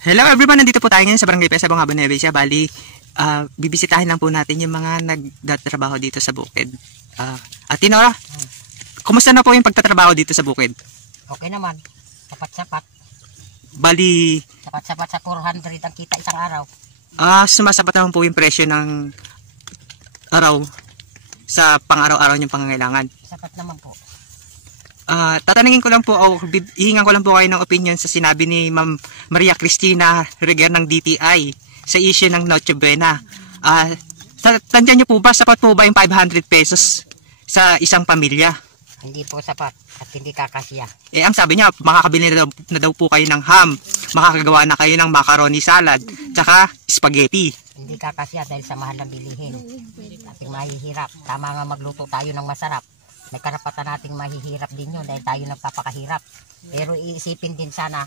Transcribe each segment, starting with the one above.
Hello everyone, nandito po tayo ngayon sa Barangay Pesa, Bongabon, Nueva Ecija. Bali, bibisitahin lang po natin yung mga nagtatrabaho dito sa bukid. Ate Nora, kumusta na po yung pagtatrabaho dito sa bukid? Okay naman, sapat-sapat. Bali, Sapat-sapat sa 400 ang kita isang araw. sumasapat naman po yung presyo ng araw sa pang-araw-araw niyong pangangailangan. Sapat naman po. Tatanungin ko lang po, hihingan ko lang po kayo ng opinion sa sinabi ni Ma'am Maria Cristina Reguer ng DTI sa issue ng Noche Buena. Tandyan niyo po ba, sapat po ba yung 500 pesos sa isang pamilya? Hindi po sapat at hindi kakasya. Ang sabi niya, makakabili na daw po kayo ng ham, makakagawa na kayo ng macaroni salad, tsaka spaghetti. Hindi kakasya dahil sa mahal ng bilihin. Ating mahihirap. Tama nga magluto tayo ng masarap. May karapatan nating mahihirap din yun dahil tayo nagpapakahirap. Pero iisipin din sana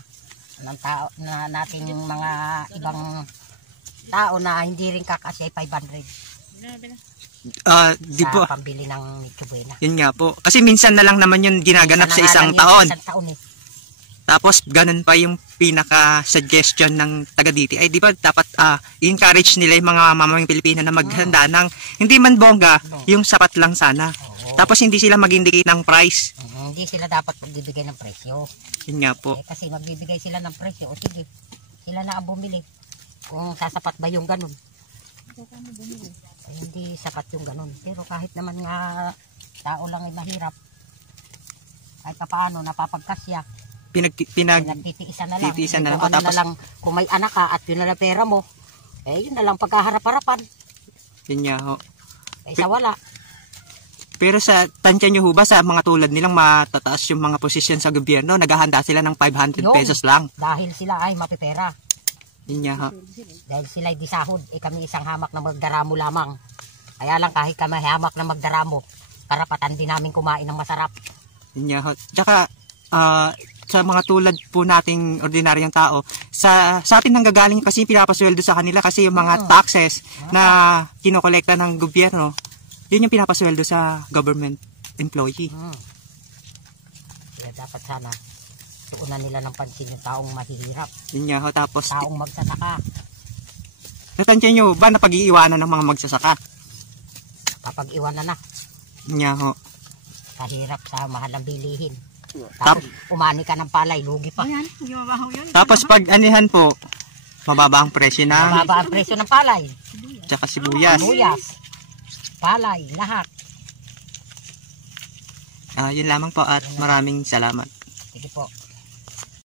ng tao, na nating mga ibang tao na hindi rin kakasya 500 Di po. sa pambili ng Noche Buena. Yun nga po. Kasi minsan na lang naman yun ginaganap sa isang taon. Tapos ganun pa yung pinaka-suggestion ng taga-DTI. Ay, di ba dapat encourage nila yung mga mamamang Pilipino na maghanda ng hindi man bongga, yung sapat lang sana. Tapos hindi sila mag-indicate ng price. Hindi sila dapat magbibigay ng presyo. Yun nga po. Kasi magbibigay sila ng presyo. O sige, sila na ang bumili. Kung sasapat ba yung ganun. Hindi sapat yung ganun. Pero kahit naman nga tao lang ay mahirap, kahit pa paano napapagkasya. Pinagtitiisan na lang. Titiisan na lang. Kung, tapos, na lang, kung may anak ka at yun na lang pera mo, yun na lang pagkaharap-harapan. Yun nga ho. Sa wala. Pero sa tansya nyo ho ba, sa mga tulad nilang matataas yung mga posisyon sa gobyerno, naghahanda sila ng 500 pesos lang? Dahil sila ay mapipera. Yun nga ho. Dahil sila ay disahod, kami isang hamak na magdaramo lamang. Kaya lang kahit kami hamak na magdaramo, karapatan din namin kumain ng masarap. Yun nga ho. Tsaka, sa mga tulad po nating ordinaryong tao, sa atin nanggagaling kasi pinapasweldo sa kanila kasi yung mga taxes na kinokolekta ng gobyerno, yun yung pinapasweldo sa government employee. Kaya dapat sana tuunan nila ng pansin yung taong mahihirap. Yun nga ho. Tapos taong magsasaka. Natansya nyo ba na pag-iiwanan ng mga magsasaka? Kapag-iwanan na. Yun nga ho. Kahirap sa mahal ng bilihin. Tapos umani ka ng palay, lugi pa. Tapos pag anihan po, mababa ang presyo ng... Mababa ang presyo ng palay. Tsaka sibuyas. Palay, lahat. Yun lamang po at maraming salamat. Sige po.